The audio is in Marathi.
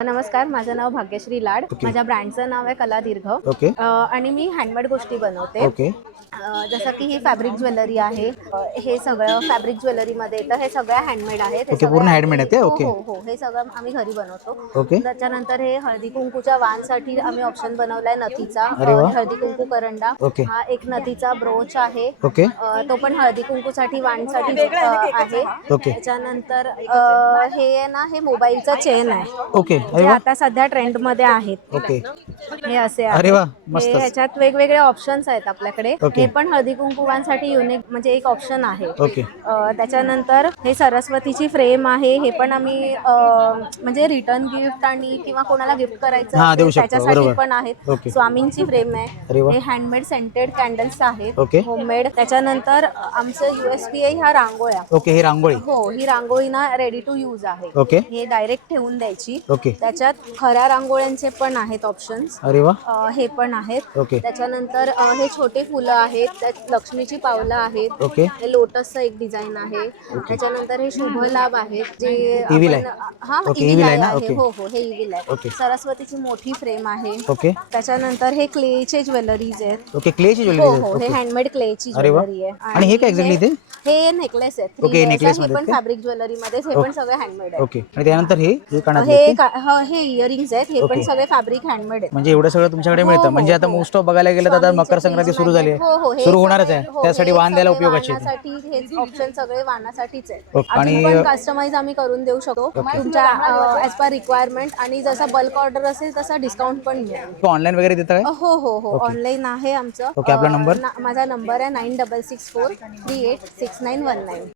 नमस्कार, माझं नाव भाग्यश्री लाड. माझ्या ब्रँडचं नाव आहे कला दीर्घ. आणि मी हँडमेड गोष्टी बनवते. जसं की ही फॅब्रिक ज्वेलरी आहे. हे सगळं फॅब्रिक ज्वेलरीमध्ये येतं. हे सगळं हँडमेड आहे. पूर्ण हँडमेड आहे ते. हो, हे सगळं आम्ही घरी बनवतो. त्याच्यानंतर हे हळदी कुंकूच्या वाणसाठी आम्ही ऑप्शन बनवलाय नथीचा. हळदी कुंकू करंडा. हा एक नथीचा ब्रोच आहे. तो पण हळदी कुंकूसाठी वाणसाठी आहे. त्याच्यानंतर हे ना, हे मोबाईलचं चेन आहे. जे आता सध्या ट्रेंड मध्ये आहेत. हे असे आहे. ह्याच्यात वेगवेगळे ऑप्शन्स आहेत आपल्याकडे. हे पण हळदी कुंकुवांसाठी युनिक म्हणजे एक ऑप्शन आहे. त्याच्यानंतर हे सरस्वतीची फ्रेम आहे. हे पण आम्ही म्हणजे रिटर्न गिफ्ट आणि किंवा कोणाला गिफ्ट करायचं असेल त्याच्यासाठी पण आहेत. स्वामींची फ्रेम आहे. हे हँडमेड सेंटेड कॅन्डल्स आहेत, होममेड. त्याच्यानंतर आमचं USP आहे ह्या रांगोळ्या. ही रांगोळी. हो, ही रांगोळी ना रेडी टू यूज आहे. हे डायरेक्ट ठेवून द्यायची. त्याच्यात खऱ्या रांगोळ्यांचे पण आहेत ऑप्शन्स. हे पण आहेत. त्याच्यानंतर हे छोटे फुलं आहेत. त्यात लक्ष्मीची पावलं आहेत. हे लोटसचं एक डिझाईन आहे. त्याच्यानंतर हे शुभ लाभ आहेत जे इव्हिल आहे. हो, हे इव्हिल आहे. सरस्वतीची मोठी फ्रेम आहे. त्याच्यानंतर हे क्लेचे ज्वेलरीज आहेत. हो, हे हँडमेड क्लेची ज्वेलरी आहे. आणि हे काय एक्झॅक्टली ते? हे नेकलेस आहेत. हे पण फॅब्रिक ज्वेलरी मध्ये. हे पण सगळे हँडमेड आहे. आणि त्यानंतर हे हे इयरिंग्स आहेत. हे पण सगळे फॅब्रिक हँडमेड आहेत. म्हणजे एवढं सगळं तुमच्याकडे मिळतं. म्हणजे आता मोस्ट ऑफ बघायला गेलं तर आता मकर संक्रांती सुरू झाली आहे, सुरू होणारच आहे. त्यासाठी वाण द्यायला उपयोगाचे हे ऑप्शन सगळे वाणासाठीच आहे. आणि पण कस्टमाइज आम्ही करून देऊ शकतो तुमच्या ॲज पर रिक्वायरमेंट. आणि जसा बल्क ऑर्डर असेल तसा डिस्काउंट पण मिळेल. ऑनलाईन वगैरे देता? हो, ऑनलाईन आहे आमचं. आपला नंबर? माझा नंबर आहे 9664386919.